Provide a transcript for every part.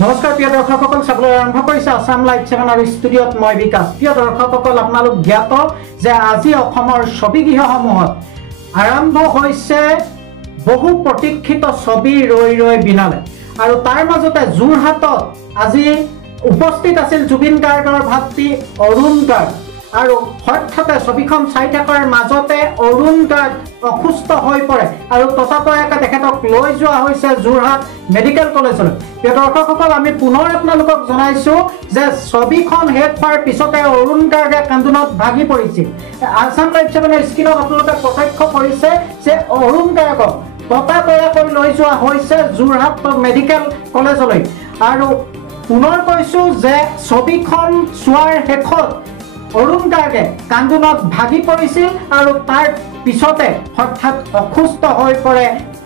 নমস্কাৰ প্ৰিয় দৰ্শকসকল, চাবলৈ আৰম্ভ কৰিছে আসাম লাইভ 7 আৰু ষ্টুডিঅ'ত মই বিকাশ। প্ৰিয় দৰ্শকসকল, আপোনালোক জ্ঞাত যে আজি অসমৰ ছবিগৃহসমূহত আৰম্ভ হৈছে বহু প্ৰতীক্ষিত ছবি ৰৈ ৰৈ বিনালে। আৰু তাৰ মাজতে যোৰহাটত আজি উপস্থিত আছিল জুবিন গাৰ্গৰ ভাতৃ অৰুণ গাৰ্গ। আৰু হঠাতে ছবিখন চাই থকাৰ মাজতে অৰুণ গাৰ্গ অসুস্থ হৈ পৰে আৰু ততাতয়াকৈ তেখেতক লৈ যোৱা হৈছে যোৰহাট মেডিকেল কলেজলৈ। প্ৰিয় দৰ্শকসকল, আমি পুনৰ আপোনালোকক জনাইছোঁ যে ছবিখন শেষ হোৱাৰ পিছতে অৰুণ গাৰ্গে কান্দোনত ভাগি পৰিছিল। আসাম লাইভ 7ৰ স্ক্ৰীণত আপোনালোকে প্ৰত্যক্ষ কৰিছে যে অৰুণ গাৰ্গক ততাতয়াকৈ লৈ যোৱা হৈছে যোৰহাট মেডিকেল কলেজলৈ। আৰু পুনৰ কৈছোঁ যে ছবিখন চোৱাৰ শেষত অৰুণ গাৰ্গে কান্দোনত ভাগি পৰিছিল আৰু তাৰ পিছতে হঠাৎ অসুস্থ হৈ পৰে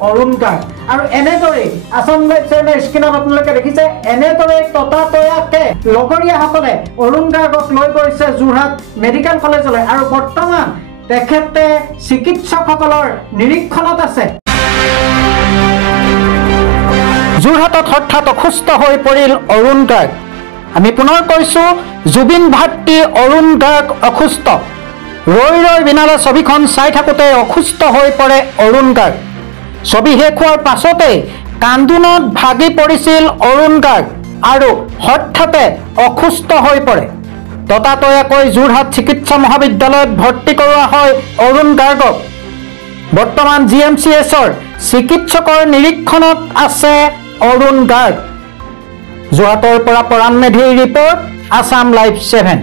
অৰুণ গাৰ্গ। আৰু এনেদৰেই আসাম লাইভ 7ৰ স্ক্ৰীণত আপোনালোকে দেখিছে, এনেদৰেই ততাতয়াকে লগৰীয়াসকলে অৰুণ গাৰ্গক লৈ গৈছে যোৰহাট মেডিকেল কলেজলৈ। আৰু বৰ্তমান তেখেতে চিকিৎসকসকলৰ নিৰীক্ষণত আছে। যোৰহাটত হঠাৎ অসুস্থ হৈ পৰিল অৰুণ গাৰ্গ। আমি পুনৰ কৈছোঁ, জুবিন ভাতৃ অৰুণ গাৰ্গ অসুস্থ। ৰৈ ৰৈ বিনালে ছবিখন চাই থাকোঁতে অসুস্থ হৈ পৰে অৰুণ গাৰ্গ। ছবি শেষ হোৱাৰ পাছতেই কান্দোনত ভাগি পৰিছিল অৰুণ গাৰ্গ আৰু হঠাতে অসুস্থ হৈ পৰে। ততাতয়াকৈ যোৰহাট চিকিৎসা মহাবিদ্যালয়ত ভৰ্তি কৰোৱা হয় অৰুণ গাৰ্গক। বৰ্তমান GMCHৰ চিকিৎসকৰ নিৰীক্ষণত আছে অৰুণ গাৰ্গ। যোৰহাটৰ পৰা পৰাণ মেধিৰ ৰিপৰ্ট, আসাম লাইভ 7।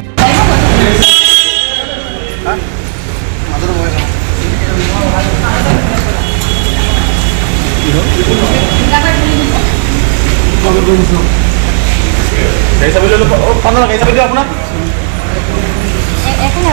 এখন